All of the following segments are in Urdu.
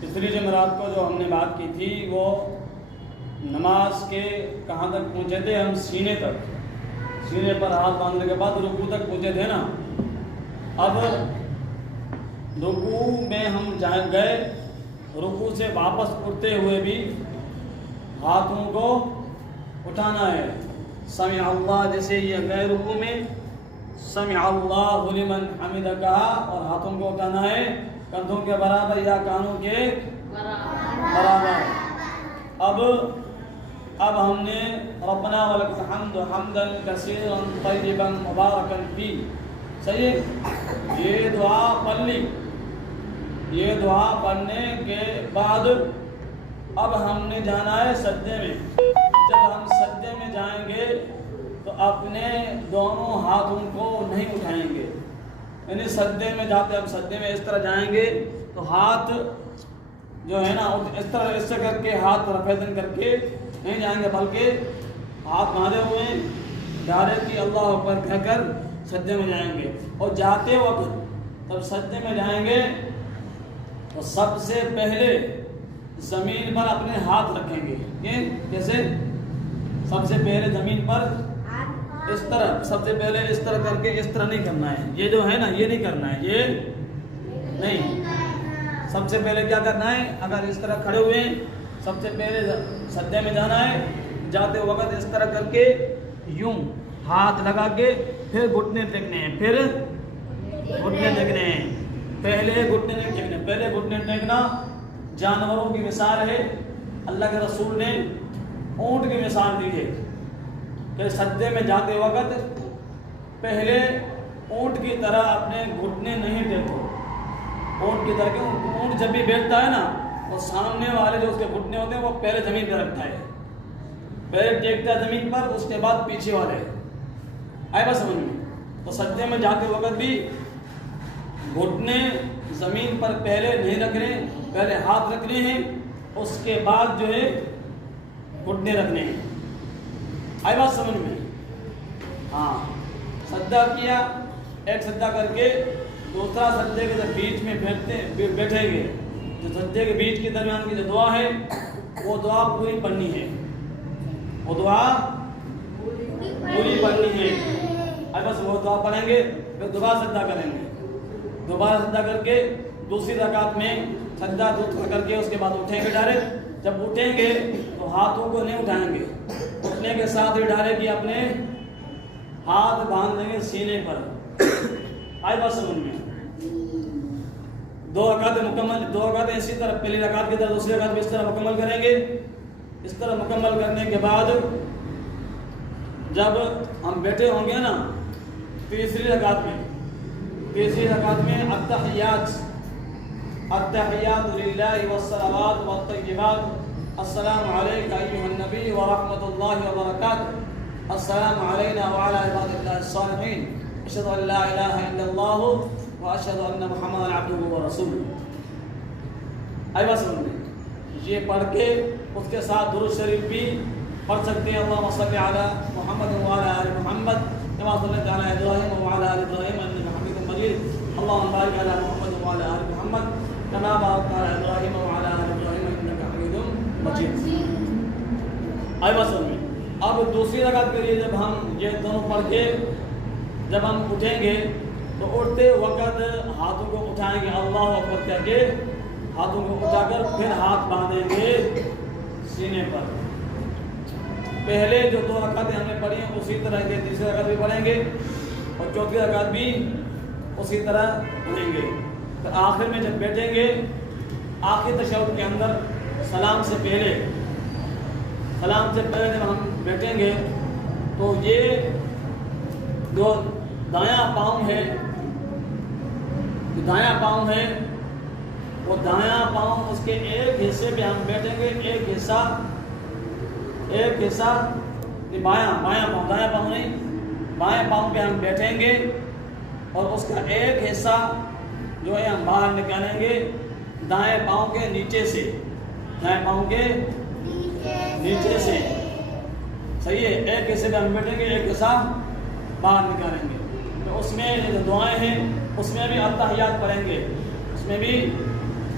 پچھلی جمعرات کو جو ہم نے بات کی تھی وہ نماز کے کہاں تک پہنچے تھے؟ ہم سینے تک، سینے پر ہاتھ باندھنے کے بعد رکوع تک پہنچے تھے نا۔ اب رکوع میں ہم گئے، رکوع سے واپس اٹھتے ہوئے بھی ہاتھوں کو اٹھانا ہے۔ سمع اللہ، جیسے یہ گئے رکوع میں سمع اللہ لمن حمدہ کہا اور ہاتھوں کو اٹھانا ہے کندھوں کے برابر یا کانوں کے برابر۔ اب ہم نے ربنا ولک الحمد حمدا کثیرا طیبا مبارکا فیہ، صحیح ہے؟ یہ دعا پڑھ لی۔ یہ دعا پڑھنے کے بعد اب ہم نے جانا ہے سجدے میں۔ جب ہم سجدے میں جائیں گے تو اپنے دونوں ہاتھوں کو نہیں اٹھائیں گے، یعنی سجدے میں جاتے ہم سجدے میں اس طرح جائیں گے تو ہاتھ جو ہے نا اس طرح اس سے کر کے ہاتھ رفعتن کر کے نہیں جائیں گے، بلکہ ہاتھ باندھے ہوئے ڈائریکٹ اللہ اکبر کہہ کر سجدے میں جائیں گے۔ اور جاتے وقت جب سجدے میں جائیں گے تو سب سے پہلے زمین پر اپنے ہاتھ رکھیں گے۔ یہ جیسے سب سے پہلے زمین پر اس طرح، سب سے پہلے اس طرح کر کے اس طرح نہیں کرنا ہے، یہ جو ہے نا یہ نہیں کرنا ہے، یہ نہیں۔ سب سے پہلے کیا کرنا ہے؟ اگر اس طرح کھڑے ہوئے ہیں سب سے پہلے سجدے میں جانا ہے، جاتے وقت اس طرح کر کے یوں ہاتھ لگا کے پھر گھٹنے ٹیکنے ہیں، پھر گھٹنے ٹیکنے ہیں، پہلے گھٹنے نہیں ٹیکنے۔ پہلے گھٹنے ٹیکنا جانوروں کی مثال ہے، اللہ کے رسول نے اونٹ کی مثال دی ہے کہ سجدے میں جاتے وقت پہلے اونٹ کی طرح اپنے گھٹنے نہیں ٹیکو۔ اونٹ کی طرح کیوں؟ اونٹ جب بھی بیٹھتا ہے نا وہ سامنے والے جو اس کے گھٹنے ہوتے ہیں وہ پہلے زمین پہ رکھتا ہے، پہلے ٹیکتا ہے زمین پر، اس کے بعد پیچھے والے۔ آئے بس سمجھ میں؟ تو سجدے میں جاتے وقت بھی گھٹنے زمین پر پہلے نہیں رکھنے، پہلے ہاتھ رکھنے ہیں، اس کے بعد جو ہے گھٹنے رکھنے ہیں۔ آئے بات سمجھ میں؟ ہاں، سجدہ کیا، ایک سجدہ کر کے دوسرا سجدے کے جب بیچ میں بیٹھیں گے، جو سجدے کے بیچ کے درمیان کی جو دعا ہے وہ دعا پوری پڑھنی ہے، وہ دعا پوری پڑھنی ہے۔ اب بس وہ دعا پڑھیں گے پھر دوبارہ سجدہ کریں گے، دوبارہ سجدہ کر کے دوسری رکعت میں سجدہ دوسرا کر کے اس کے بعد اٹھیں گے ڈائریکٹ۔ جب اٹھیں گے تو ہاتھوں کو نہیں اٹھائیں گے، اٹھنے کے ساتھ ہی ڈائریکٹ ہی اپنے ہاتھ باندھ دیں گے سینے پر۔ آئی بات سمجھ میں؟ دو رکعتیں مکمل، دو رکعتیں اسی طرح پہلی رکعت کی طرح دوسری رکعت بھی اس طرح مکمل کریں گے۔ اس طرح مکمل کرنے کے بعد جب ہم بیٹھے ہوں گے نا تیسری رکعت میں التحیات للہ والصلوات والطیبات، السلام علیک ایھا النبی ورحمۃ اللہ وبرکاتہ، السلام علینا وعلی عباد اللہ الصالحین، اشہد ان لا الہ الا اللہ واشہد ان محمدا عبدہ ورسولہ۔ آئی بات سمجھ میں؟ یہ پڑھ کے اس کے ساتھ درود شریف بھی پڑھ سکتے ہیں، اللہم صلی علی محمد وعلی آل محمد کما صلیت علی ابراہیم وعلی آل ابراہیم انک حمید مجید، اللہم بارک علی محمد وعلی آل محمد کما بارکت علی ابراہیم وعلی آل ابراہیم انک حمید مجید۔ آئی بات سمجھ میں؟ اب دوسری رکعت کے لیے جب ہم یہ دونوں پڑھ کے جب ہم اٹھیں گے تو اٹھتے وقت ہاتھوں کو اٹھائیں گے، اللہ اکبر کہہ کے ہاتھوں کو اٹھا کر پھر ہاتھ باندھیں گے سینے پر۔ پہلے جو دو رکعتیں ہم نے پڑھی ہیں اسی طرح کے تیسری رکعت بھی پڑھیں گے اور چوتھی رکعت بھی اسی طرح پڑھیں گے۔ پھر آخر میں جب بیٹھیں گے، آخری تشہد کے اندر سلام سے پہلے جب ہم بیٹھیں گے تو یہ جو دایاں پاؤں ہے وہ دایاں پاؤں اس کے ایک حصے پہ ہم بیٹھیں گے، ایک حصہ بایاں پاؤں، دایاں پاؤں نہیں، بایاں پاؤں پہ ہم بیٹھیں گے اور اس کا ایک حصہ جو ہے ہم باہر نکالیں گے دائیں پاؤں کے نیچے سے، دائیں پاؤں کے نیچے سے، صحیح ہے؟ ایک حصے پہ ہم بیٹھیں گے، ایک حصہ باہر نکالیں گے۔ تو اس میں جو دعائیں ہیں اس میں بھی التحیات پڑھیں گے، اس میں بھی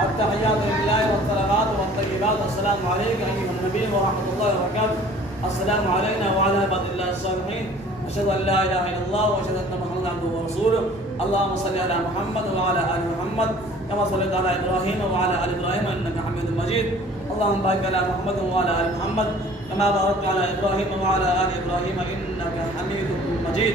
التحيات لله والصلوات والطيبات السلام عليك أيها النبي ورحمة الله وبركاته. السلام علينا وعلى عباد الله الصالحين. أشهد أن لا إله إلا الله وأشهد أن محمدا عبده ورسوله. اللهم صل على محمد وعلى آل محمد كما صليت على إبراهيم وعلى آل إبراهيم إنك حميد مجيد. اللهم بارك على محمد وعلى آل محمد كما باركت على إبراهيم وعلى آل إبراهيم إنك حميد مجيد.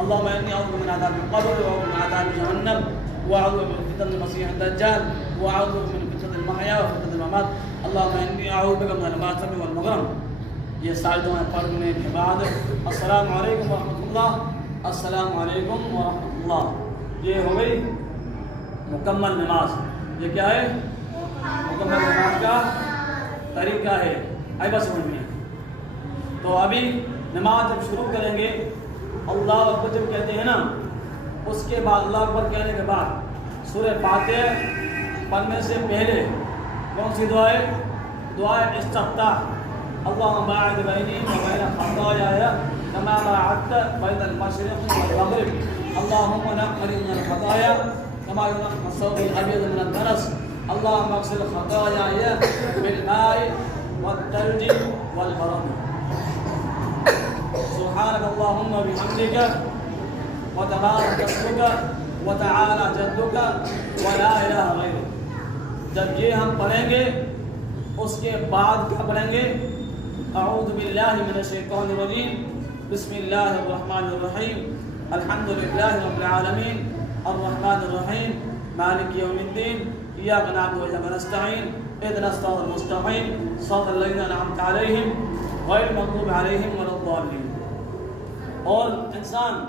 اللهم إني أعوذ من عذاب القبر وأعوذ من عذاب جهنم وأعوذ من فتنة المسيح الدجال وأعوذ من فتنة المحيا وفتنة الممات. اللهم إني أعوذ بك من المأثم والمغرم. یہ ساری دعائیں پڑھنے کے بعد السلام علیکم ورحمۃ اللہ، السلام علیکم ورحمۃ اللہ. یہ ہو گئی مکمل نماز. یہ کیا ہے؟ مکمل نماز کا طریقہ ہے. آئی بات سمجھ میں؟ تو ابھی نماز جب شروع کریں گے اللہ اکبر جب کہتے ہیں نا، اس کے بعد اللہ اکبر کہنے کے بعد سورہ فاتحہ پڑھنے سے پہلے کون سی دعائیں؟ دعائیں استفتاح. اللهم باعد بيني وبين خطاياي كما باعدت بين المشرق والمغرب. اللهم نقني من الخطايا كما ينقى الثوب الابيض من الدنس. اللهم اغسل خطاياي بالماء والثلج والبرد. سبحانك اللهم وبحمدك وتبارك اسمك وتعالى جدك ولا اله غيرك. جب یہ ہم پڑھیں گے اس کے بعد کیا پڑھیں گے؟ اعوذ باللہ من الشیطان الرجیم بسم اللہ الرحمن الرحیم الحمد للہ رب العالمین الرحمن الرحیم مالک یوم الدین ایاک نعبد وایاک نستعین اهدنا الصراط المستقیم صراط الذین انعمت علیہم غیر المغضوب علیہم ولا الضالین. اور انسان